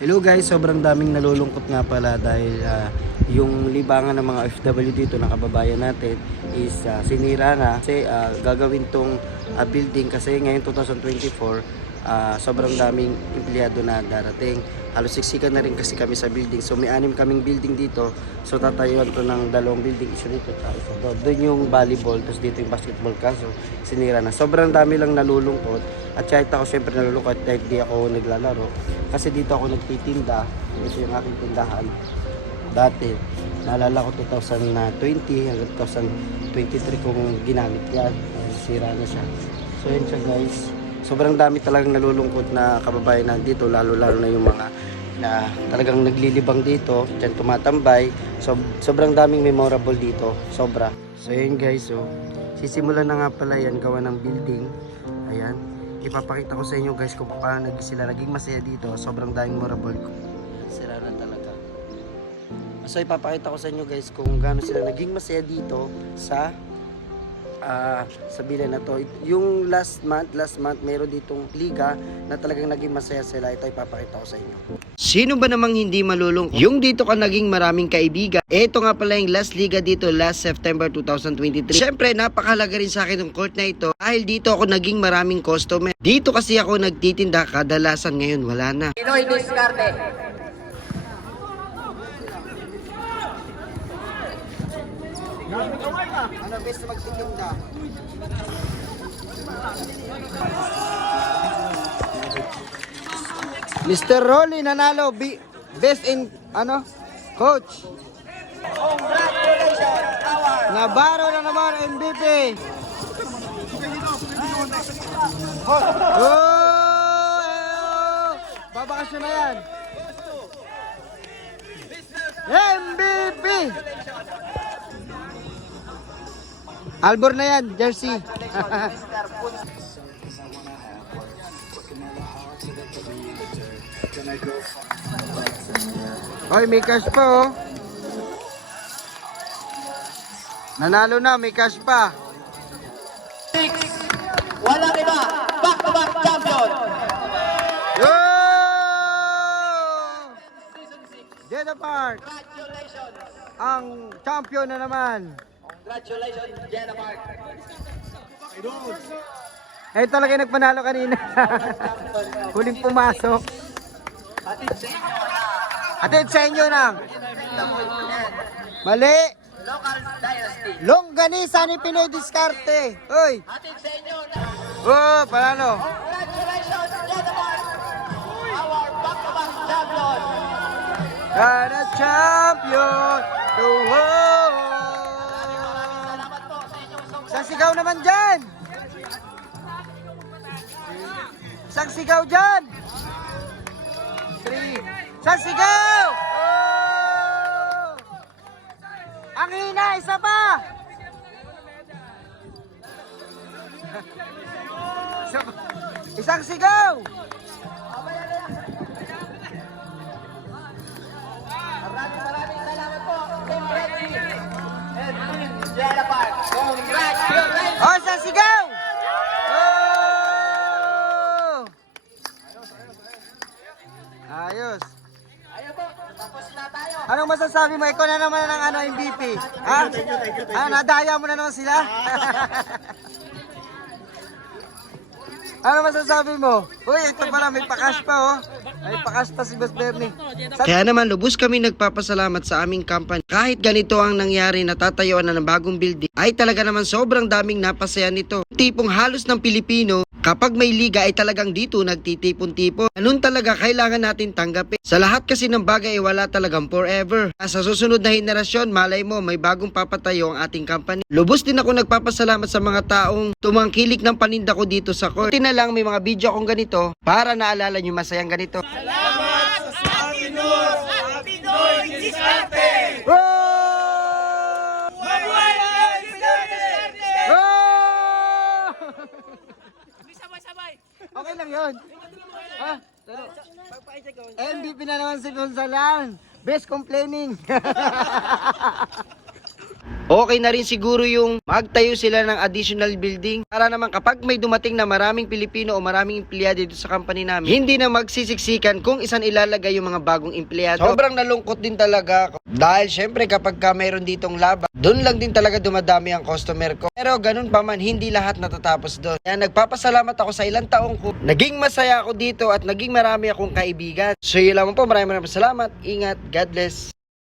Hello guys, sobrang daming nalulungkot nga pala dahil ah, yung libangan ng mga OFW dito na kababayan natin is ah, sinira na kasi ah, gagawin tong ah, building kasi ngayon 2024 ah, sobrang daming empleyado na darating. Halos siksikan na rin kasi kami sa building. So may anim kaming building dito. So tatayuan to ng dalawang building. Isa dito at isa doon. Doon yung volleyball, tapos dito yung basketball kaso sinira na. Sobrang dami lang nalulungkot. At kahit ako syempre nalulungkot dahil di ako naglalaro. Kasi dito ako nagtitinda. Ito yung aking tindahan. Dati, naalala ko 2020 hanggang 2023 kong ginamit yan. Sira na siya. So yun siya guys. Sobrang dami talagang nalulungkot na kababayan nandito. Lalo-lalo na yung mga na talagang naglilibang dito. Diyan tumatambay. So, sobrang daming memorable dito. Sobra. So yun guys. So, sisimulan na nga pala yan gawa ng building. Ayan. Ipapakita ko sa inyo guys kung paano nag sila naging masaya dito. Sobrang daming memorable. Sira na talaga. So ipapakita ko sa inyo guys kung gaano sila naging masaya dito sa ah sa bilan na to. Yung last month, last month meron ditong liga na talagang naging masaya sila. Ito ipapakita ko sa inyo. Sino ba namang hindi malulungkot? Yung dito ka naging maraming kaibigan. Ito nga pala yung last liga dito last September 2023. Siyempre, napakalaga rin sa akin ng court na ito dahil dito ako naging maraming customer. Dito kasi ako nagtitinda kadalasan ngayon wala na. Pinoy Discarte. Ano best magtitinda? Mr. Rolly nanalo bi- best in ano coach Congratulations, our Navarro na naman MVP Oh! Babakasyon na yan MVP Albor na yan, jersey. Hoy, may cash pa oh. Nanalo na, may cash pa. Six. Walang iba. Back-to-back champion. Yo! Jeddah Park, Congratulations. ang champion na naman. Congratulations, Jenna Mark. Eh talaga yung nagpanalo kanina. Huling pumasok. Hatid sa inyo na Atid sa inyo na. Mali. local dynasty. Longganisa ni Pinoy Discarte. Uy. Hatid sa inyo na Oh, panalo. congratulations, Jenna Mark. Our back-to-back champion. Kada champion. To Salamat sigaw naman dyan. Isang sigaw dyan. Three. Isang sigaw. Oh! Ang hina, isa pa. Isa pa. Isang sigaw. Masasabi mo? Ikaw na naman ang ano, MVP. Ha? Ah, nadaya mo na naman sila? ano masasabi mo? Uy, ito pala, may pakas pa oh. May pakas pa si Boss Bernie. Kaya naman lubos kami nagpapasalamat sa aming company. Kahit ganito ang nangyari na tatayuan na ng bagong building, ay talaga naman sobrang daming napasaya nito. Tipong halos ng Pilipino, kapag may liga ay talagang dito nagtitipon-tipon. Ganun talaga kailangan natin tanggapin. Sa lahat kasi ng bagay ay wala talagang forever. Sa susunod na henerasyon, malay mo may bagong papatayo ang ating company. Lubos din ako nagpapasalamat sa mga taong tumangkilik ng paninda ko dito sa court. Buti na lang may mga video akong ganito para naalala nyo masayang ganito. Okay lang yun. Ha? MVP na naman si Gonzalan. Best complaining. Okay na rin siguro yung magtayo sila ng additional building para naman kapag may dumating na maraming Pilipino o maraming empleyado dito sa company namin, hindi na magsisiksikan kung isan ilalagay yung mga bagong empleyado. Sobrang nalungkot din talaga ako. Dahil syempre kapag ka mayroon ditong laban, doon lang din talaga dumadami ang customer ko. Pero ganun pa man, hindi lahat natatapos doon. Kaya nagpapasalamat ako sa ilang taong ko. Naging masaya ako dito at naging marami akong kaibigan. So yun lamang po, maraming maraming salamat. Ingat, God bless.